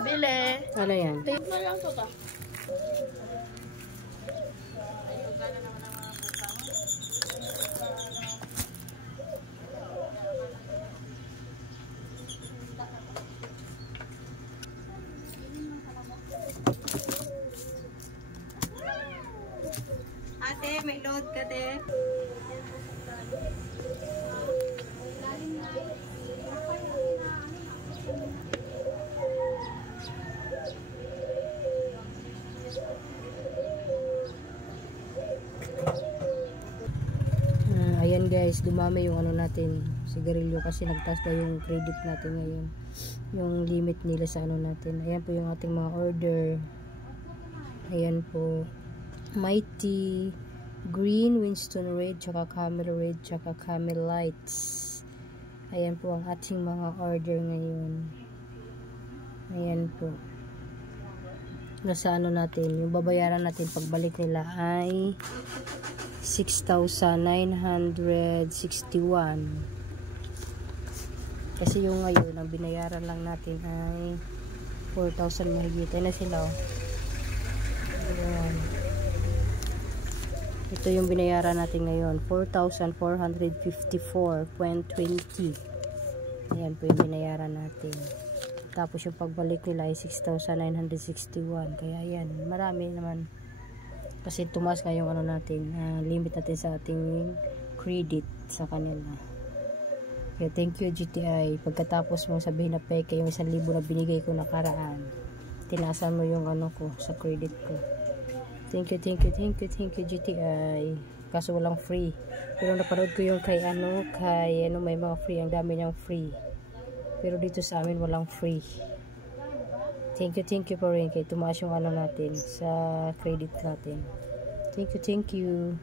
nabili. Ano yan? Tape na lang to ta. Ate, may load ka, te. Ayan guys, dumami yung ano natin, sigarilyo kasi nagtaas pa yung credit natin ngayon. Yung limit nila sa ano natin. Ayan po yung ating mga order. Ayan po. Mighty Green, Winston Red, tsaka Camel Red, tsaka Camel Lights. Ayan po ang ating mga order ngayon. Ayan po. Nasa ano natin, yung babayaran natin pagbalik nila ay 6,961. Kasi yung ngayon, ang binayaran lang natin ay 4,000 mahigit. Ayan na sila. Ayan. Ito yung binayaran natin ngayon, 4,454.20. Ayan po yung binayaran natin. Tapos yung pagbalik nila ay 6,961. Kaya ayan, marami naman. Kasi tumaas nga yung ano natin, limit natin sa ating credit sa kanila. Kaya thank you GTI. Pagkatapos mo sabihin na peke yung 1,000 na binigay ko nakaraan, tinaasan mo yung ano ko sa credit ko. Thank you GTI. Kaso walang free. Pero napanood ko yung kay may mga free, ang dami niyang free. Pero dito sa amin walang free. Thank you po rin kay tumaas yung ano natin sa credit natin. Thank you.